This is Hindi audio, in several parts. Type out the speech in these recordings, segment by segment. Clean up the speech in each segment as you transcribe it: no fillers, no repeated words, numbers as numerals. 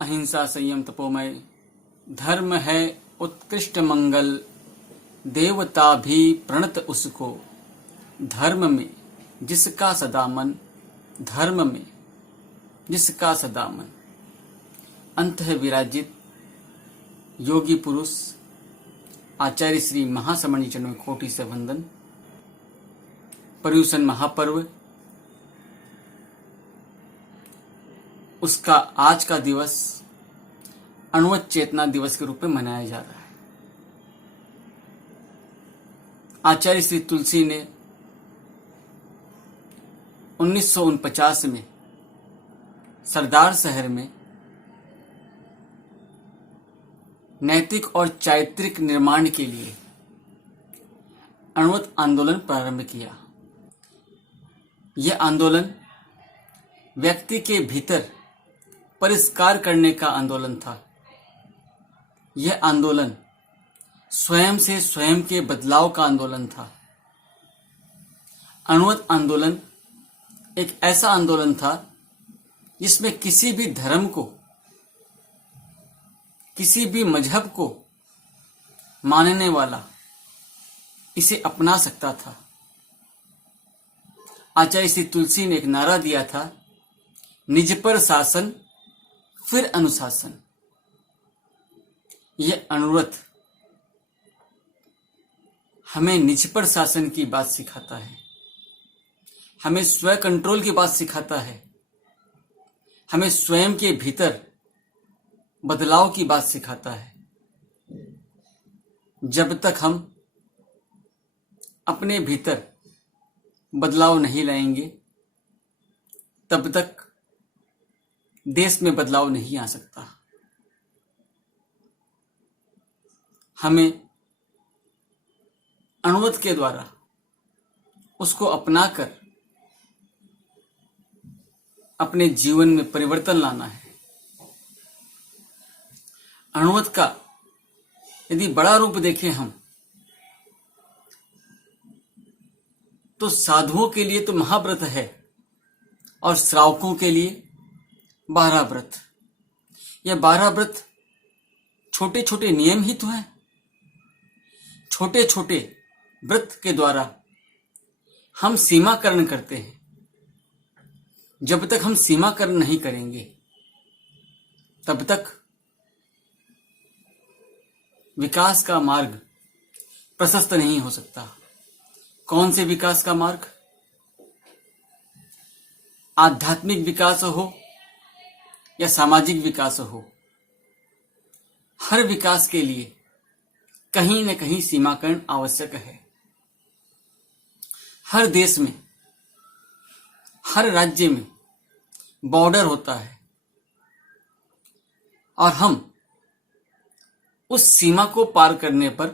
अहिंसा संयम तपोमय धर्म है उत्कृष्ट मंगल, देवता भी प्रणत उसको। धर्म में जिसका सदा मन, धर्म में जिसका सदा मन। अंतः विराजित योगी पुरुष आचार्य श्री महासमण जी चरणों में कोटि से वंदन। पर्युषण महापर्व, उसका आज का दिवस अणुवत चेतना दिवस के रूप में मनाया जा रहा है। आचार्य श्री तुलसी ने 1949 में सरदार शहर में नैतिक और चारित्रिक निर्माण के लिए अणुवत आंदोलन प्रारंभ किया। यह आंदोलन व्यक्ति के भीतर परिष्कार करने का आंदोलन था। यह आंदोलन स्वयं से स्वयं के बदलाव का आंदोलन था। अणुवत आंदोलन एक ऐसा आंदोलन था जिसमें किसी भी धर्म को, किसी भी मजहब को मानने वाला इसे अपना सकता था। आचार्य श्री तुलसी ने एक नारा दिया था, निज पर शासन फिर अनुशासन। यह अणुव्रत हमें निज पर शासन की बात सिखाता है, हमें स्व कंट्रोल की बात सिखाता है, हमें स्वयं के भीतर बदलाव की बात सिखाता है। जब तक हम अपने भीतर बदलाव नहीं लाएंगे, तब तक देश में बदलाव नहीं आ सकता। हमें अणुवत के द्वारा उसको अपनाकर अपने जीवन में परिवर्तन लाना है। अणुवत का यदि बड़ा रूप देखें हम, तो साधुओं के लिए तो महाव्रत है और श्रावकों के लिए 12 व्रत। यह 12 व्रत छोटे छोटे नियम ही तो है। छोटे छोटे व्रत के द्वारा हम सीमाकरण करते हैं। जब तक हम सीमाकरण नहीं करेंगे, तब तक विकास का मार्ग प्रशस्त नहीं हो सकता। कौन से विकास का मार्ग? आध्यात्मिक विकास हो या सामाजिक विकास हो, हर विकास के लिए कहीं न कहीं सीमाकरण आवश्यक है। हर देश में, हर राज्य में बॉर्डर होता है और हम उस सीमा को पार करने पर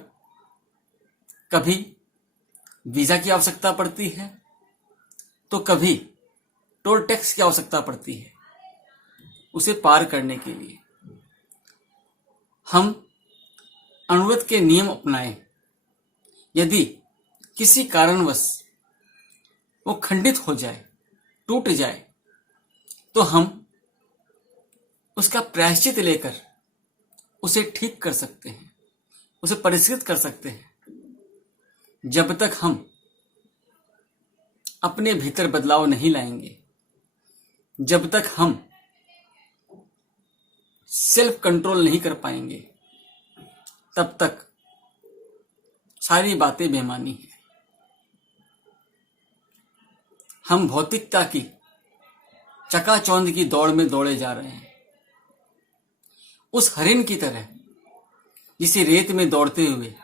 कभी वीजा की आवश्यकता पड़ती है, तो कभी टोल टैक्स की आवश्यकता पड़ती है। उसे पार करने के लिए हम अणुव्रत के नियम अपनाएं। यदि किसी कारणवश वो खंडित हो जाए, टूट जाए, तो हम उसका प्रायश्चित लेकर उसे ठीक कर सकते हैं, उसे परिष्कृत कर सकते हैं। जब तक हम अपने भीतर बदलाव नहीं लाएंगे, जब तक हम सेल्फ कंट्रोल नहीं कर पाएंगे, तब तक सारी बातें बेमानी है। हम भौतिकता की चकाचौंध की दौड़ में दौड़े जा रहे हैं। उस हरिण की तरह जिसे रेत में दौड़ते हुए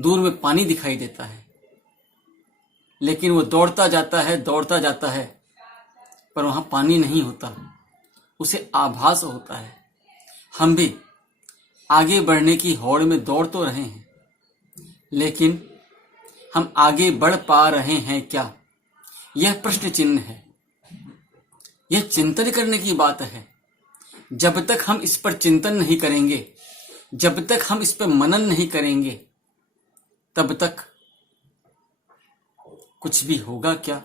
दूर में पानी दिखाई देता है, लेकिन वो दौड़ता जाता है, पर वहां पानी नहीं होता, उसे आभास होता है। हम भी आगे बढ़ने की होड़ में दौड़ तो रहे हैं, लेकिन हम आगे बढ़ पा रहे हैं क्या, यह प्रश्न चिन्ह है। यह चिंतन करने की बात है। जब तक हम इस पर चिंतन नहीं करेंगे, जब तक हम इस पर मनन नहीं करेंगे, तब तक कुछ भी होगा क्या?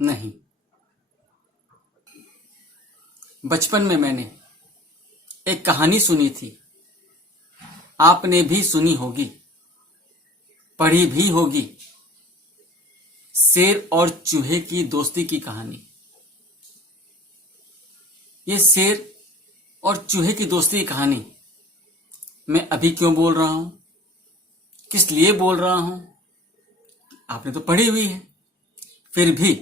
नहीं। बचपन में मैंने एक कहानी सुनी थी, आपने भी सुनी होगी, पढ़ी भी होगी। शेर और चूहे की दोस्ती की कहानी। ये शेर और चूहे की दोस्ती की कहानी मैं अभी क्यों बोल रहा हूं, किस लिए बोल रहा हूं, आपने तो पढ़ी हुई है। फिर भी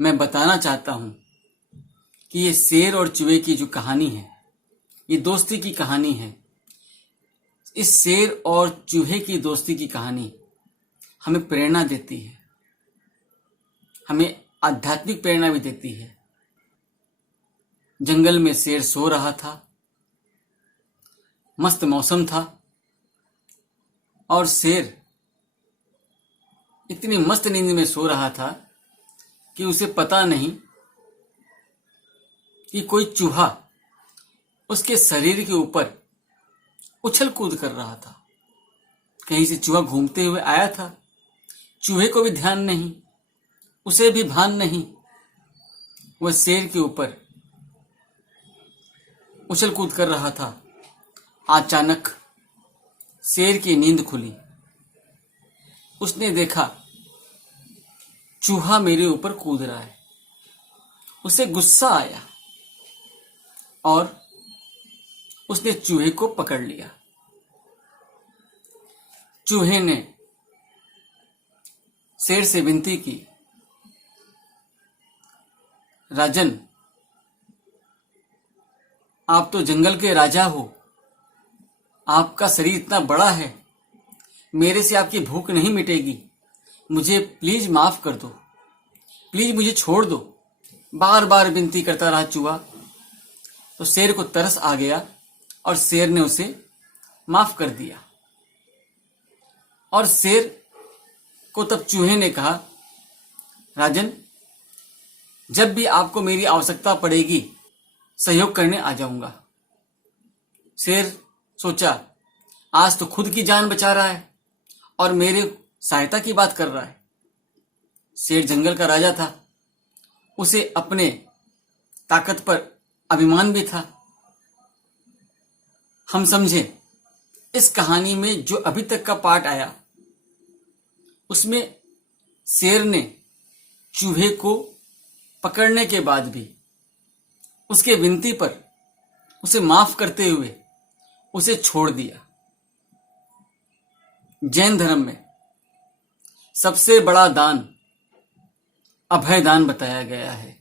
मैं बताना चाहता हूं कि ये शेर और चूहे की जो कहानी है, ये दोस्ती की कहानी है। इस शेर और चूहे की दोस्ती की कहानी हमें प्रेरणा देती है, हमें आध्यात्मिक प्रेरणा भी देती है। जंगल में शेर सो रहा था, मस्त मौसम था और शेर इतनी मस्त नींद में सो रहा था कि उसे पता नहीं कि कोई चूहा उसके शरीर के ऊपर उछल कूद कर रहा था। कहीं से चूहा घूमते हुए आया था, चूहे को भी ध्यान नहीं, उसे भी भान नहीं, वह शेर के ऊपर उछल कूद कर रहा था। अचानक शेर की नींद खुली, उसने देखा चूहा मेरे ऊपर कूद रहा है। उसे गुस्सा आया और उसने चूहे को पकड़ लिया। चूहे ने शेर से विनती की, राजन, आप तो जंगल के राजा हो, आपका शरीर इतना बड़ा है, मेरे से आपकी भूख नहीं मिटेगी, मुझे प्लीज माफ कर दो, प्लीज मुझे छोड़ दो। बार बार विनती करता रहा चूहा। तो शेर को तरस आ गया और शेर ने उसे माफ कर दिया। और शेर को तब चूहे ने कहा, राजन, जब भी आपको मेरी आवश्यकता पड़ेगी सहयोग करने आ जाऊंगा। शेर सोचा, आज तो खुद की जान बचा रहा है और मेरे सहायता की बात कर रहा है। शेर जंगल का राजा था, उसे अपने ताकत पर अभिमान भी था। हम समझे इस कहानी में जो अभी तक का पार्ट आया, उसमें शेर ने चूहे को पकड़ने के बाद भी उसके विनती पर उसे माफ करते हुए उसे छोड़ दिया। जैन धर्म में सबसे बड़ा दान अभय दान बताया गया है।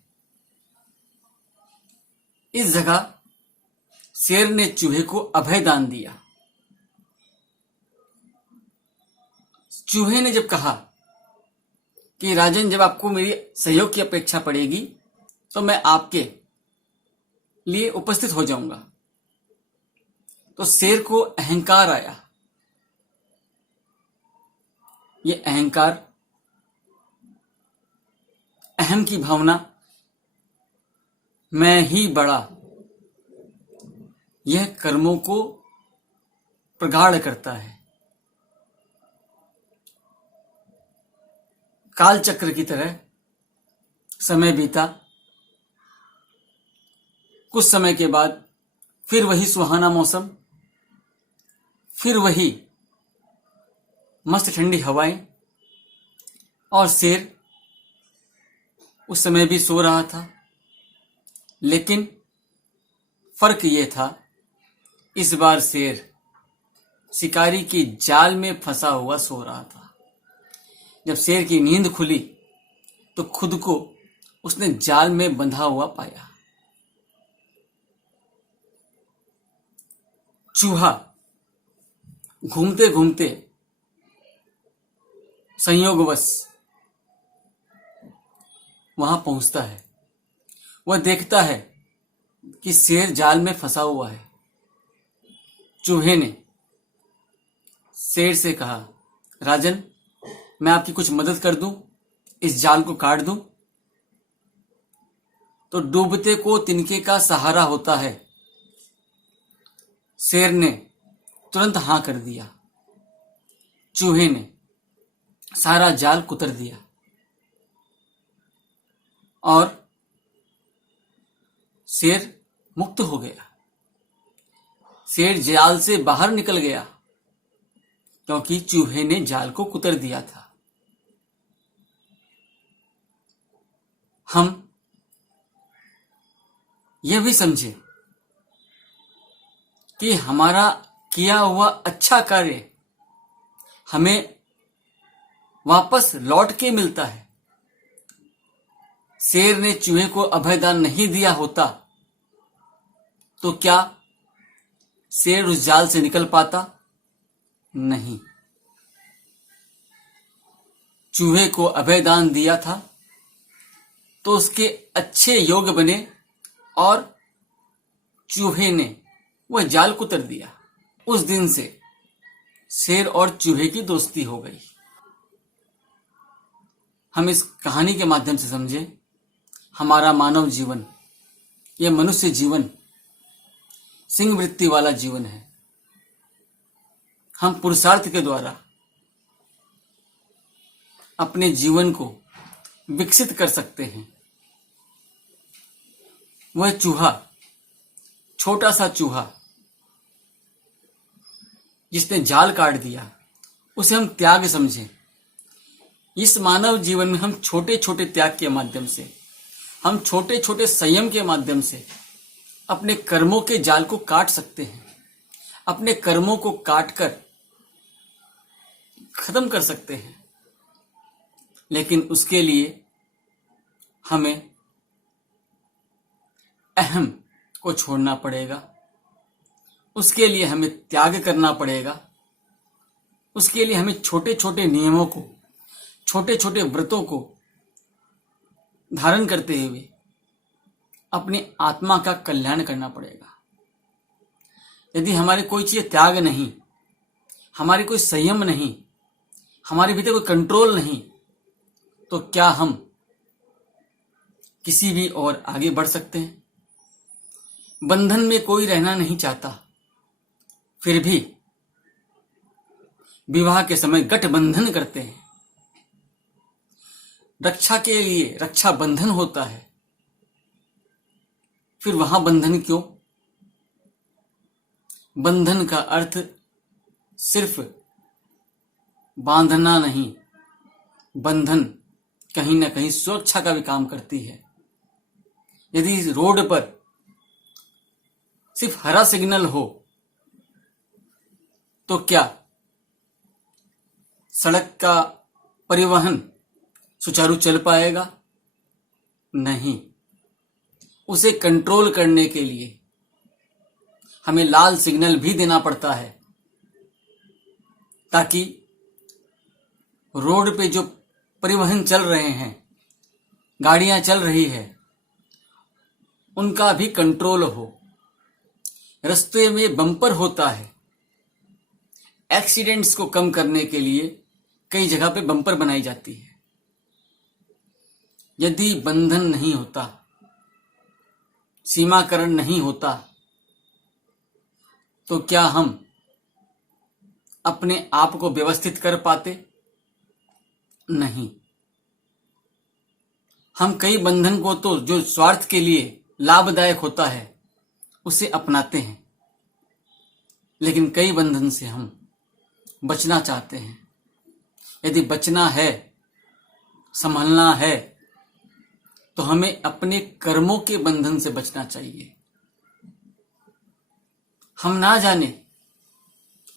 इस जगह शेर ने चूहे को अभय दान दिया। चूहे ने जब कहा कि राजन, जब आपको मेरी सहयोग की अपेक्षा पड़ेगी तो मैं आपके लिए उपस्थित हो जाऊंगा, तो शेर को अहंकार आया। ये अहंकार, अहम की भावना, मैं ही बड़ा, यह कर्मों को प्रगाढ़ करता है। काल चक्र की तरह समय बीता। कुछ समय के बाद फिर वही सुहाना मौसम, फिर वही मस्त ठंडी हवाएं, और शेर उस समय भी सो रहा था। लेकिन फर्क ये था, इस बार शेर शिकारी की जाल में फंसा हुआ सो रहा था। जब शेर की नींद खुली तो खुद को उसने जाल में बंधा हुआ पाया। चूहा घूमते घूमते संयोगवश वहां पहुंचता है। वह देखता है कि शेर जाल में फंसा हुआ है। चूहे ने शेर से कहा, राजन, मैं आपकी कुछ मदद कर दूं, इस जाल को काट दूं? तो डूबते को तिनके का सहारा होता है। शेर ने तुरंत हां कर दिया। चूहे ने सारा जाल कुतर दिया और शेर मुक्त हो गया। शेर जाल से बाहर निकल गया क्योंकि चूहे ने जाल को कुतर दिया था। हम यह भी समझे कि हमारा किया हुआ अच्छा कार्य हमें वापस लौट के मिलता है। शेर ने चूहे को अभयदान नहीं दिया होता तो क्या शेर उस जाल से निकल पाता? नहीं। चूहे को अभयदान दिया था तो उसके अच्छे योग बने और चूहे ने वह जाल कुतर दिया। उस दिन से शेर और चूहे की दोस्ती हो गई। हम इस कहानी के माध्यम से समझे हमारा मानव जीवन, यह मनुष्य जीवन सिंह वृत्ति वाला जीवन है। हम पुरुषार्थ के द्वारा अपने जीवन को विकसित कर सकते हैं। वह चूहा, छोटा सा चूहा जिसने जाल काट दिया, उसे हम त्याग समझें। इस मानव जीवन में हम छोटे छोटे त्याग के माध्यम से, हम छोटे छोटे संयम के माध्यम से अपने कर्मों के जाल को काट सकते हैं। अपने कर्मों को काटकर खत्म कर सकते हैं। लेकिन उसके लिए हमें अहम को छोड़ना पड़ेगा। उसके लिए हमें त्याग करना पड़ेगा। उसके लिए हमें छोटे छोटे नियमों को, छोटे छोटे व्रतों को धारण करते हुए अपनी आत्मा का कल्याण करना पड़ेगा। यदि हमारे कोई चीज त्याग नहीं, हमारी कोई संयम नहीं, हमारे भीतर कोई कंट्रोल नहीं, तो क्या हम किसी भी और आगे बढ़ सकते हैं? बंधन में कोई रहना नहीं चाहता, फिर भी विवाह के समय गठबंधन करते हैं। रक्षा के लिए रक्षा बंधन होता है, फिर वहां बंधन क्यों? बंधन का अर्थ सिर्फ बांधना नहीं, बंधन कहीं ना कहीं सुरक्षा का भी काम करती है। यदि रोड पर सिर्फ हरा सिग्नल हो तो क्या सड़क का परिवहन सुचारू चल पाएगा? नहीं। उसे कंट्रोल करने के लिए हमें लाल सिग्नल भी देना पड़ता है, ताकि रोड पे जो परिवहन चल रहे हैं, गाड़ियां चल रही है, उनका भी कंट्रोल हो। रास्ते में बम्पर होता है, एक्सीडेंट्स को कम करने के लिए कई जगह पे बम्पर बनाई जाती है। यदि बंधन नहीं होता, सीमाकरण नहीं होता, तो क्या हम अपने आप को व्यवस्थित कर पाते? नहीं। हम कई बंधन को तो जो स्वार्थ के लिए लाभदायक होता है उसे अपनाते हैं, लेकिन कई बंधन से हम बचना चाहते हैं। यदि बचना है, संभलना है, तो हमें अपने कर्मों के बंधन से बचना चाहिए। हम ना जाने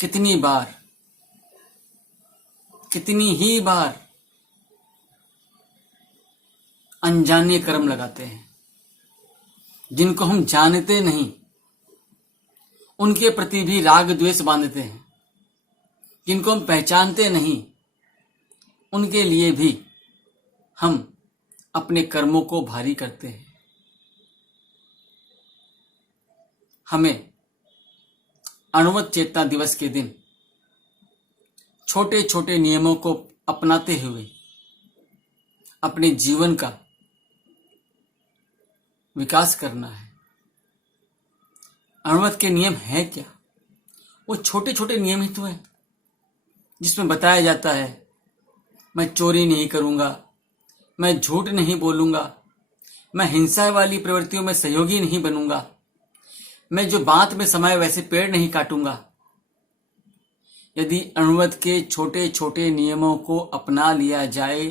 कितनी बार, कितनी ही बार अनजाने कर्म लगाते हैं, जिनको हम जानते नहीं। उनके प्रति भी राग द्वेष बांधते हैं, जिनको हम पहचानते नहीं। उनके लिए भी हम अपने कर्मों को भारी करते हैं। हमें अणुवत चेतना दिवस के दिन छोटे छोटे नियमों को अपनाते हुए अपने जीवन का विकास करना है। अणुवत के नियम है क्या? वो छोटे छोटे नियम ही तो है, जिसमें बताया जाता है मैं चोरी नहीं करूंगा, मैं झूठ नहीं बोलूंगा, मैं हिंसा वाली प्रवृत्तियों में सहयोगी नहीं बनूंगा। मैं जो बात में समाये वैसे पेड़ नहीं काटूंगा। यदि अणुवत के छोटे छोटे नियमों को अपना लिया जाए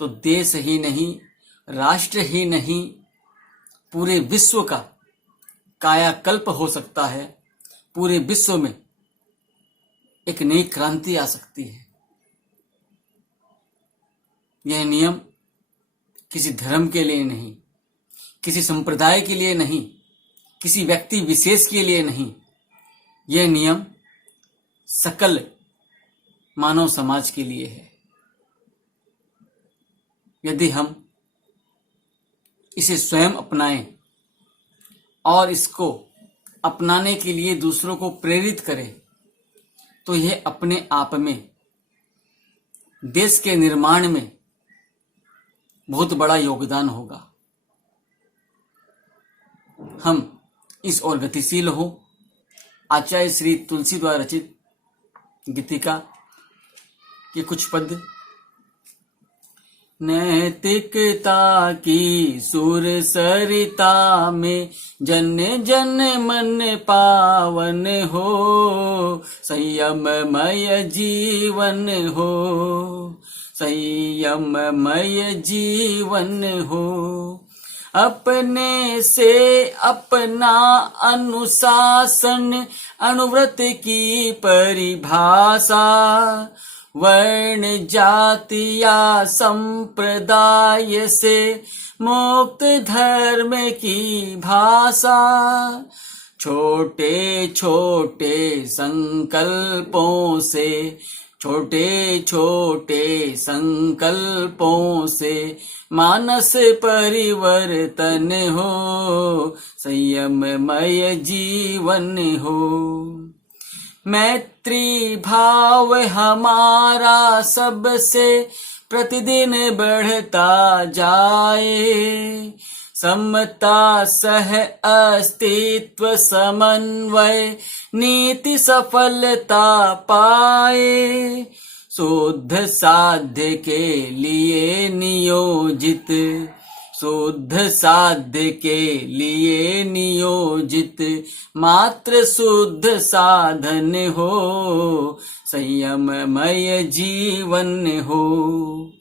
तो देश ही नहीं, राष्ट्र ही नहीं, पूरे विश्व का कायाकल्प हो सकता है। पूरे विश्व में एक नई क्रांति आ सकती है। यह नियम किसी धर्म के लिए नहीं, किसी संप्रदाय के लिए नहीं, किसी व्यक्ति विशेष के लिए नहीं। यह नियम सकल मानव समाज के लिए है। यदि हम इसे स्वयं अपनाएं और इसको अपनाने के लिए दूसरों को प्रेरित करें तो यह अपने आप में देश के निर्माण में बहुत बड़ा योगदान होगा। हम इस ओर गतिशील हो। आचार्य श्री तुलसी द्वारा रचित गीतिका के कुछ पद। नैतिकता की सुर सरिता में जन जन मन पावन हो, संयममय जीवन हो, संयममय जीवन हो। अपने से अपना अनुशासन, अनुव्रत की परिभाषा, वर्ण जाति या संप्रदाय से मुक्त धर्म की भाषा। छोटे छोटे संकल्पों से, छोटे छोटे संकल्पों से मानस परिवर्तन हो, संयममय जीवन हो। मैत्री भाव हमारा सबसे प्रतिदिन बढ़ता जाए, समता सह अस्तित्व समन्वय नीति सफलता पाए। शुद्ध साध्य के लिए नियोजित, शुद्ध साध्य के लिए नियोजित मात्र शुद्ध साधन हो, संयममय जीवन हो।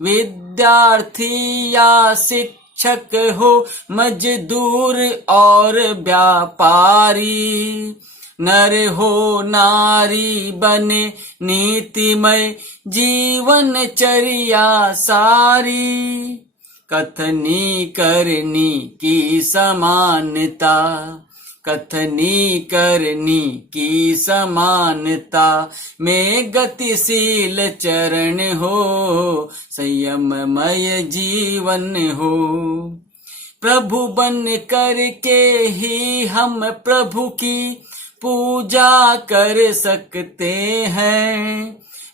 विद्यार्थी या शिक्षक हो, मजदूर और व्यापारी, नर हो नारी बने नीतिमय जीवनचर्या सारी। कथनी करनी की समानता, कथनी करनी की समानता में गतिशील चरण हो, संयममय जीवन हो। प्रभु बन करके ही हम प्रभु की पूजा कर सकते हैं,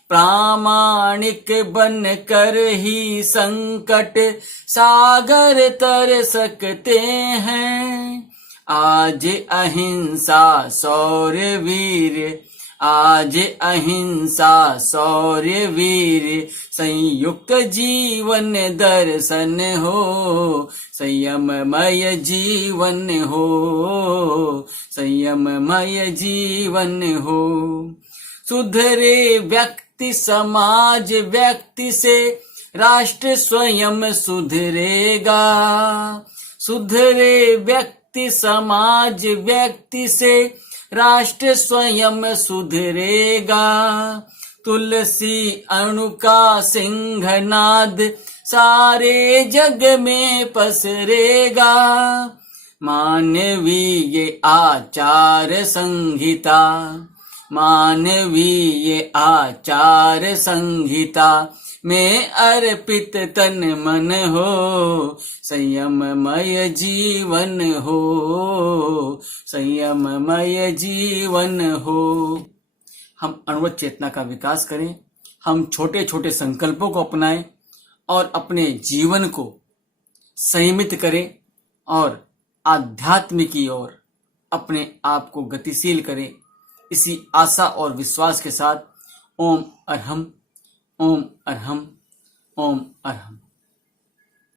प्रामाणिक बन कर ही संकट सागर तर सकते हैं। आज अहिंसा शौर्य वीर, आज अहिंसा शौर्य वीर, संयुक्त जीवन दर्शन हो, संयममय जीवन हो, संयममय जीवन हो। सुधरे व्यक्ति समाज व्यक्ति से राष्ट्र स्वयं सुधरेगा, सुधरे व्यक्ति समाज व्यक्ति से राष्ट्र स्वयं सुधरेगा। तुलसी अणु का सिंहनाद सारे जग में पसरेगा, मानवीय आचार संहिता, मानवीय आचार संहिता में अर्पित तन मन हो, संयममय जीवन हो, संयममय जीवन हो। हम अणुवत चेतना का विकास करें, हम छोटे छोटे संकल्पों को अपनाएं और अपने जीवन को संयमित करें और आध्यात्म की ओर अपने आप को गतिशील करें। इसी आशा और विश्वास के साथ ओम अरहम, ओम अरहम, ओम अरहम।